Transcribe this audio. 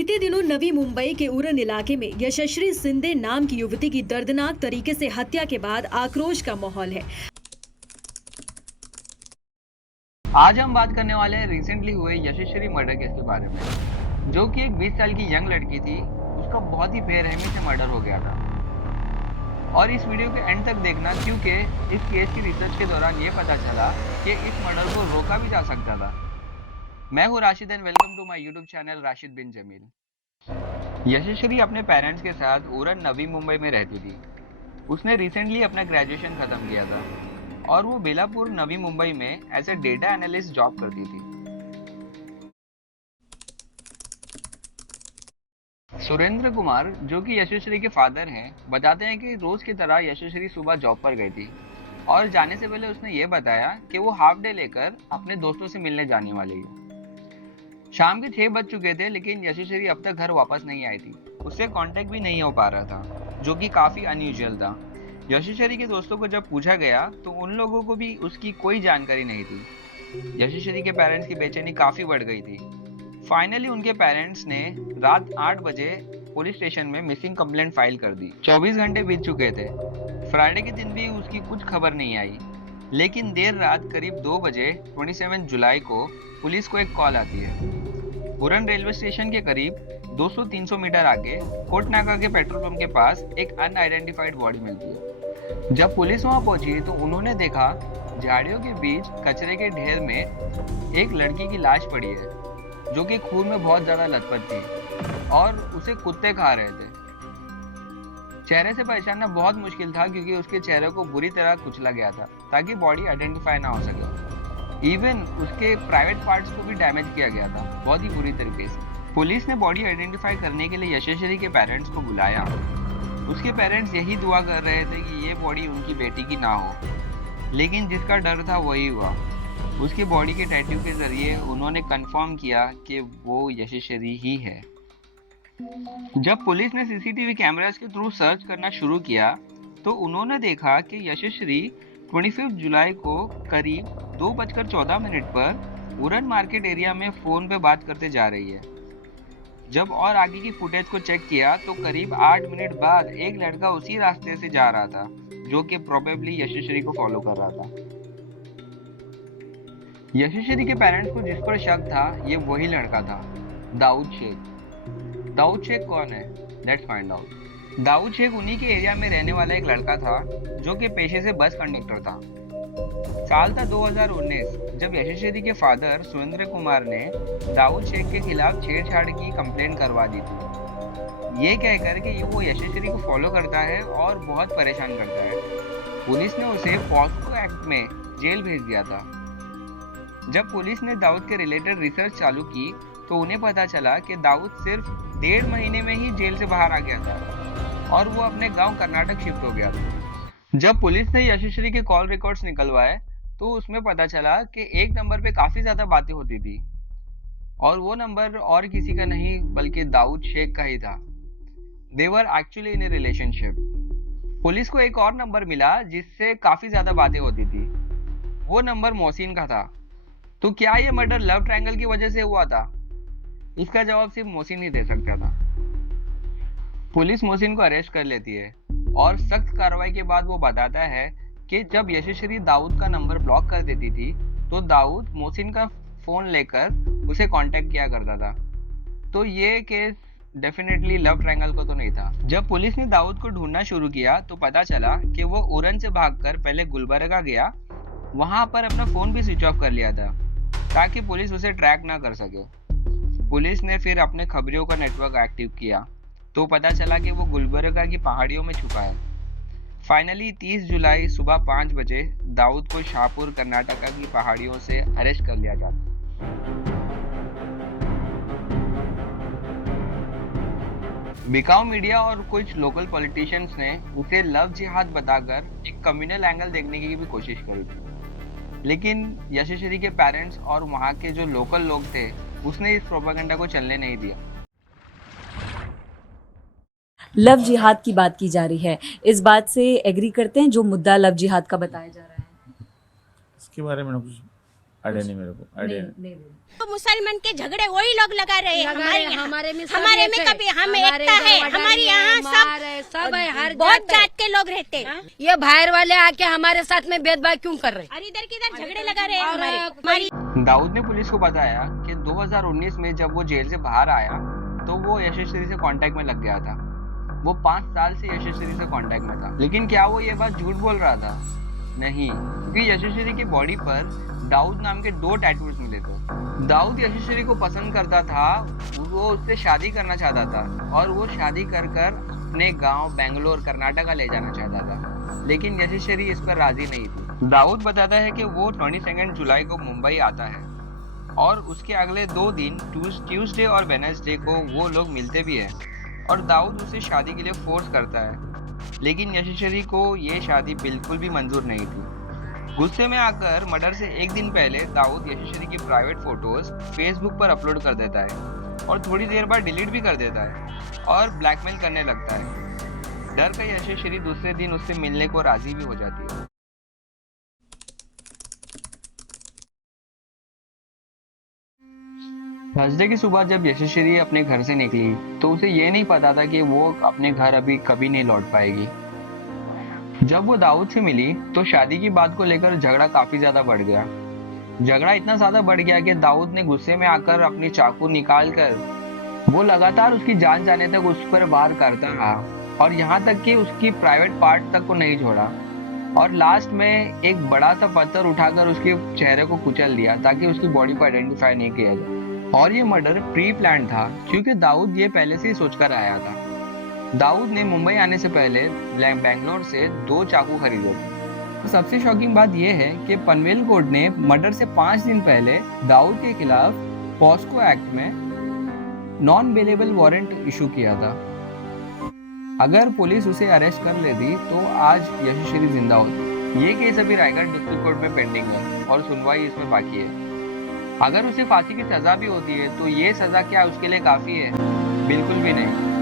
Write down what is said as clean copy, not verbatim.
बीते दिनों नवी मुंबई के उरण इलाके में यशस्वी सिंधे नाम की युवती की दर्दनाक तरीके से हत्या के बाद आक्रोश का माहौल है। आज हम बात करने वाले हैं रिसेंटली हुए यशस्वी मर्डर केस के बारे में, जो कि एक 20 साल की यंग लड़की थी। उसका बहुत ही बेरहमी से मर्डर हो गया था। और इस वीडियो के एंड तक देखना, क्योंकि इस केस की रिसर्च के दौरान ये पता चला कि इस मर्डर को रोका भी जा सकता था। मैं हूँ Rashid and welcome to my YouTube channel Rashid bin Jamil. Yashasvi अपने पेरेंट्स के साथ उरण नवी मुंबई में रहती थी। उसने रिसेंटली अपना ग्रेजुएशन खत्म किया था और वो बेलापुर नवी मुंबई में as a data analyst job करती थी। सुरेंद्र कुमार, जो कि यशस्वी के फादर हैं, बताते हैं कि रोज की तरह यशस्वी सुबह जॉब पर गई थी और जाने से पहले उसने ये बताया कि वो हाफ डे लेकर अपने दोस्तों से मिलने जाने वाली है। शाम के 6 बज चुके थे, लेकिन यशस्वी अब तक घर वापस नहीं आई थी। उससे कांटेक्ट भी नहीं हो पा रहा था, जो कि काफी अनयूजुअल था। यशस्वी के दोस्तों को जब पूछा गया तो उन लोगों को भी उसकी कोई जानकारी नहीं थी। यशस्वी के पेरेंट्स की बेचैनी काफी बढ़ गई थी। फाइनली उनके पेरेंट्स ने रात 8 बजे पुलिस स्टेशन में मिसिंग कंप्लेंट फाइल कर दी। 24 घंटे बीत चुके थे। फ्राइडे के दिन भी उसकी कुछ खबर नहीं आई, लेकिन देर रात करीब 2 बजे 27 जुलाई को पुलिस को एक कॉल आती है। उरण रेलवे स्टेशन के करीब 200-300 मीटर आगे कोटनाका के पेट्रोल पंप के पास एक अनआइडेंटिफाइड बॉडी मिलती है। जब पुलिस वहां पहुंची तो उन्होंने देखा झाड़ियों के बीच कचरे के ढेर में एक लड़की की लाश पड़ी है, जो कि खून में बहुत ज्यादा लथपथ थी और उसे कुत्ते खा रहे थे। चेहरे से पहचानना बहुत मुश्किल था, क्योंकि उसके चेहरे को बुरी तरह कुचला गया था ताकि बॉडी आइडेंटिफाई ना हो सके। इवन उसके प्राइवेट पार्ट्स को भी डैमेज किया गया था, बहुत ही बुरी तरीके से। पुलिस ने बॉडी आइडेंटिफाई करने के लिए यशस्वी के पेरेंट्स को बुलाया। उसके पेरेंट्स यही दुआ कर रहे थे कि ये बॉडी उनकी बेटी की ना हो, लेकिन जिसका डर था वही हुआ। उसकी बॉडी के टैटू के जरिए उन्होंने कंफर्म किया कि वो यशस्वी ही है। जब पुलिस ने सीसीटीवी कैमरास के थ्रू सर्च करना शुरू किया तो उन्होंने देखा कि यशस्वी 25 जुलाई को करीब 2:14 पर उरण मार्केट एरिया में फोन पे बात करते जा रही है। जब और आगे की फुटेज को चेक किया तो करीब 8 मिनट बाद एक लड़का उसी रास्ते से जा रहा था, जो कि प्रोबेबली यशस्वी को फॉलो कर रहा था। यशस्वी के पेरेंट्स को जिस पर शक था, ये वही लड़का था, दाऊद शेख। दाऊद शेख कौन है? Let's find out. Dawood Shaikh उन्हीं के एरिया में रहने वाला एक लड़का था, जो कि पेशे से बस कंडक्टर था। साल था 2019, जब यशस्वी के फादर सुरेंद्र कुमार ने दाऊद शेख के खिलाफ छेड़छाड़ की कंप्लेंट करवा दी थी, ये कहकर कि वो यशस्वी को फॉलो करता है और बहुत परेशान करता है। पुलिस ने उसे पॉस्को एक्ट में जेल भेज दिया था। जब पुलिस ने दाऊद के रिलेटेड रिसर्च चालू की तो उन्हें पता चला कि दाऊद सिर्फ 1.5 महीने में ही जेल से बाहर आ गया था और वो अपने गांव कर्नाटक शिफ्ट हो गया था। जब पुलिस ने यशस्वी के कॉल रिकॉर्ड्स निकलवाए तो उसमें पता चला कि एक नंबर पे काफी ज्यादा बातें होती थी और वो नंबर और किसी का नहीं बल्कि दाऊद शेख का ही था। They were actually in a relationship. Police को एक और नंबर मिला जिससे काफी ज्यादा बातें होती थी। वो नंबर मोहसिन का था। तो क्या ये मर्डर लव ट्रायंगल की वजह से हुआ था? इसका जवाब सिर्फ मोहसिन ही दे सकता था। पुलिस मोहसिन को अरेस्ट कर लेती है और सख्त कार्रवाई के बाद वो बताता है कि जब यशस्वी दाऊद का नंबर ब्लॉक कर देती थी तो दाऊद मोहसिन का फोन लेकर उसे कांटेक्ट किया करता था। तो ये केस डेफिनेटली लव ट्रायंगल को तो नहीं था। जब पुलिस ने दाऊद को ढूंढना शुरू किया तो पता चला कि वो उरण से भागकर पहले गुलबर्गा गया, वहां पर अपना फोन भी स्विच ऑफ कर लिया था ताकि पुलिस उसे ट्रैक ना कर सके। पुलिस ने फिर अपने खबरियों का नेटवर्क एक्टिव किया तो पता चला कि वो गुलबर्गा की पहाड़ियों में छुपा है। फाइनली 30 जुलाई सुबह 5 बजे दाऊद को शाहपुर कर्नाटका की पहाड़ियों से अरेस्ट कर लिया जाता। बिकाऊ मीडिया और कुछ लोकल पॉलिटिशियंस ने उसे लव जिहाद बताकर एक कम्युनल एंगल देखने की भी कोशिश करी थी, लेकिन यशस्वी के पेरेंट्स और वहां के जो लोकल लोग थे उसने इस प्रोपेगेंडा को चलने नहीं दिया। लव जिहाद की बात की जा रही है, इस बात से एग्री करते हैं जो मुद्दा लव जिहाद का बताया जा रहा है? इसके बारे में कुछ आइडिया नहीं मेरे को, आइडिया नहीं। तो मुसलमान के झगड़े वही लोग लगा रहे हैं हमारे में कभी हम एकता है हमारे यहाँ सब है, हर बहुत जात के लोग रहते हैं। ये बाहर वाले आके हमारे साथ में भेदभाव क्यों कर रहे हैं? और इधर किधर झगड़े लगा रहे हैं हमारी। दाऊद ने पुलिस को बताया कि 2019 में जब वो जेल से बाहर आया तो वो यशस्वी से कांटेक्ट में लग गया था। वो 5 साल से यशस्वी से कांटेक्ट में था। लेकिन क्या वो ये बात झूठ बोल रहा था? नहीं, क्योंकि यशस्वी की बॉडी पर दाऊद नाम के 2 टैटूज मिले थे। दाऊद यशस्वी को पसंद करता था, वो उससे शादी करना चाहता था और वो शादी कर अपने गांव बेंगलोर कर्नाटका ले जाना चाहता था, लेकिन यशस्वी इस पर राजी नहीं थी। दाऊद बताता है कि वो 22 जुलाई को मुंबई आता है और उसके अगले 2 दिन ट्यूसडे और वेडनेसडे को वो लोग मिलते भी हैं और दाऊद उसे शादी के लिए फोर्स करता है, लेकिन यशस्वी को ये शादी बिल्कुल भी मंजूर नहीं थी। गुस्से में आकर मर्डर से 1 दिन पहले दाऊद यशस्वी की प्राइवेट फोटोज फेसबुक पर अपलोड कर देता है और थोड़ी देर बाद डिलीट भी कर देता है और ब्लैकमेल करने लगता है। डर कर यशस्वी दूसरे दिन उससे मिलने को राजी भी हो जाती है। थर्सडे की सुबह जब यशस्वी अपने घर से निकली तो उसे ये नहीं पता था कि वो अपने घर अभी कभी नहीं लौट पाएगी। जब वो दाऊद से मिली तो शादी की बात को लेकर झगड़ा काफी ज्यादा बढ़ गया। झगड़ा इतना ज्यादा बढ़ गया कि दाऊद ने गुस्से में आकर अपनी चाकू निकाल कर वो लगातार उसकी जान जाने तक उस पर वार करता रहा और यहाँ तक कि उसकी प्राइवेट पार्ट तक को नहीं छोड़ा और लास्ट में एक बड़ा सा पत्थर उठाकर उसके चेहरे को कुचल दिया ताकि उसकी बॉडी को आइडेंटिफाई नहीं किया जाए। और ये मर्डर प्री प्लान था क्योंकि दाऊद ये पहले से ही सोचकर आया था। दाऊद ने मुंबई आने से पहले बेंगलोर से 2 चाकू खरीदे थे। सबसे शॉकिंग बात यह है कि पनवेल कोर्ट ने मर्डर से 5 दिन पहले दाऊद के खिलाफ पॉस्को एक्ट में नॉन बेलेबल वारंट इशू किया था। अगर पुलिस उसे अरेस्ट कर लेती तो आज यशस्वी जिंदा होती। ये केस अभी रायगढ़ डिस्ट्रिक्ट कोर्ट में पेंडिंग है और सुनवाई इसमें बाकी है। अगर उसे फांसी की सजा भी होती है तो ये सजा क्या उसके लिए काफी है? बिल्कुल भी नहीं।